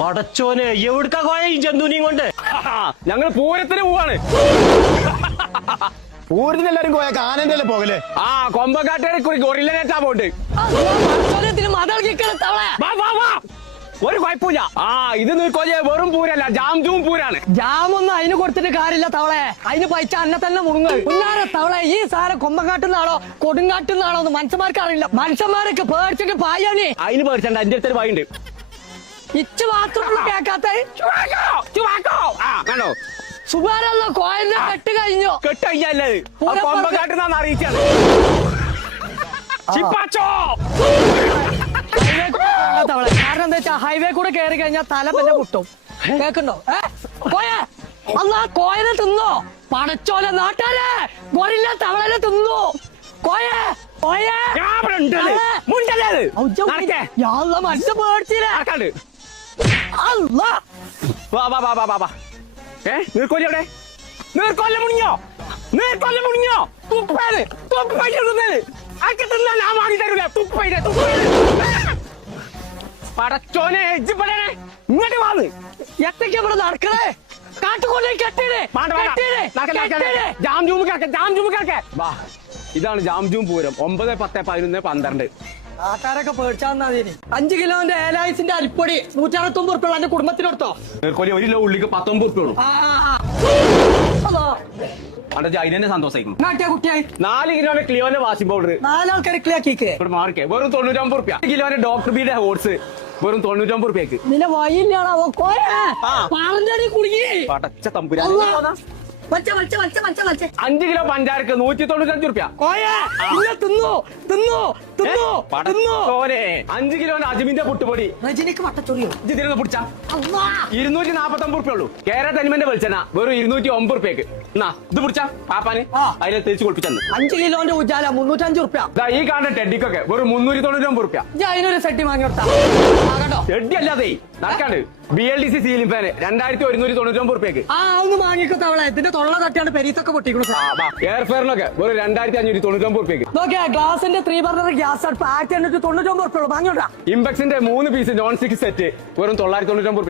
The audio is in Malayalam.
പടച്ചോനെ എവിടുക്കാ കോയ ഈ ജന്തുവിനെയും കൊണ്ട്? ഞങ്ങൾ പൂരത്തിന് പോവാണ്. പൂരത്തിന് എല്ലാരും പോയ കാനന്റെ പോകല്. ആ കൊമ്പക്കാട്ടുകാരെ ഗൊറില്ലനേറ്റാ പോണ്ട്. ഒരു കുഴപ്പമില്ല. ആ ഇത് നീക്കോലെ വെറും പൂരല്ല, ജാംജൂം പൂരാണ്. ജാമൊന്നും അതിന് കൊടുത്തിട്ട് കാര്യമില്ല തവളെ. അതിന് പൈസ അന്നെ തന്നെ മുങ്ങുങ്ങൾ. കുഞ്ഞാരെ തവളെ, ഈ സാധനം കൊമ്പങ്കാട്ടുന്നാണോ കൊടുങ്കാട്ടുന്നാണോ എന്ന് മനുഷ്യന്മാർക്ക് അറിയില്ല. മനുഷ്യന്മാരൊക്കെ പേടിച്ചിട്ട് പായാണേ. അതിന് പേടിച്ചണ്ട, എന്റെ അടുത്തൊരു വായുണ്ട്. ഇച്ച് മാത്രമൊന്നും കേക്കാത്ത കണ്ടോ സുബാനല്ലോ കോയലിന്റെ കെട്ട് കഴിഞ്ഞു. കെട്ട് കഴിഞ്ഞത് കൊമ്പക്കാട്ടുന്നാന്ന് അറിയിച്ചാണ്. തവളെ കാരണം എന്താ വെച്ചാ ഹൈവേ കൂടെ കയറി കഴിഞ്ഞാൽ തല പിന്നെ മുട്ടും. കേക്കുണ്ടോ? കോയെ അന്നാ കോയനെ തിന്നോ? പടച്ചോലെ നാട്ടാരെ ഗൊറില്ല തവളനെ തിന്നു. കോയെ കോയെ മനുഷ്യ പേടിച്ചില്ലേ? നീർക്കോലി എവിടെ? നീർക്കോല മുണിഞ്ഞോ? നീർക്കോല മുണിഞ്ഞോ? തുപ്പേന് ഞാൻ വാങ്ങി തരൂല. തുപ്പയിലെ പടച്ചോനെ ഇങ്ങോട്ട് വാന്ന് എത്തേക്ക് ഇവിടെ നടക്കണേ? കാട്ടുകൊല്ലേ കെട്ടിടേ. ജാംജൂം കിടക്കെ. വാ, ഇതാണ് ജാംജൂം പൂരം. 9, 10, 11, 12. നാട്ടുകാരൊക്കെ പേടിച്ചാന്നാ. 5 കിലോന്റെ ഏലായിസിന്റെ അരിപ്പൊടി 169 ഉറുപ്പിക എന്റെ കുടുംബത്തിനെടുത്തോ? നീർക്കോലി 1 കിലോ ഉള്ളിക്ക് 19 ഉറുപ്പിക ഉള്ളൂ. അതിനെ സന്തോഷിക്കും. നാട്ടിയ കുട്ടിയായി 4 കിലോന്റെ ക്ലിയോന്റെ വാഷിംഗ് പൗഡർ 4 ആൾക്കാരെ ക്ലിയാക്കിക്ക് മാറിക്കേ വെറും 99 ഉറുപ്പിക. 1 കിലോന്റെ ഡോക്ടർ ബിയുടെ ഹോട്സ് വെറും 99 ഉറുപ്പിയക്ക്. നിന്നെ വഴിയില്ലാണോ പാറഞ്ചാടി കുടുങ്ങി. പടച്ച തമ്പുരാ. 5 കിലോ പഞ്ചാരക്ക് 195 ഉറുപ്പിക. തിന്നു തിന്നു തിന്നു തിന്നു. 5 കിലോന്റെ അജ്മിന്റെ പുട്ടുപൊടി രജനിക്ക് വട്ടച്ചൊറിയോ? ഇതിനെ പിടിച്ച 249 ഉറുപ്പിക ഉള്ളൂ. കേരള തനിമന്റെ വെളിച്ചെണ്ണ വെറും 209 ഉറുപ്പിയക്ക്. എന്നാ ഇത് പിടിച്ചാ പാപ്പാന് അതിനെ തിരിച്ചു കുളിപ്പിച്ചു. 5 കിലോന്റെ ഉജാല 305 ഉറുപ്പിക. ഈ കാണുന്ന ടെഡിക്കൊക്കെ വെറും 399 ഉറുപ്പിക. അതിനൊരു സെട്ടി വാങ്ങി കൊടുത്താ കേട്ടോ. ടെഡി അല്ലാതെ നടക്കാണ്ട് BLDC സീലിംഗ് ഫാന് 2199 ഉറുപ്പിയക്ക്. ഒന്ന് വാങ്ങിക്കോത്തവളെ. ഇതിന്റെ തൊള്ള തട്ടിയാണ് പെരീത്തൊക്കെ പൊട്ടിക്കണം. എയർ ഫെയറിനൊക്കെ വെറും 2599 ഉറുപ്പിയക്ക്. നോക്കിയാ ഗ്ലാസിന്റെ 3 ബർണർ ഗ്യാസ് അടുപ്പ് 1899 ഉറുപ്പിക വാങ്ങിയോട്ടാ. ഇംബെക്സിന്റെ 3 പീസ് നോൺ സ്റ്റിക് സെറ്റ് വെറും 999 ഉറുപ്പിക.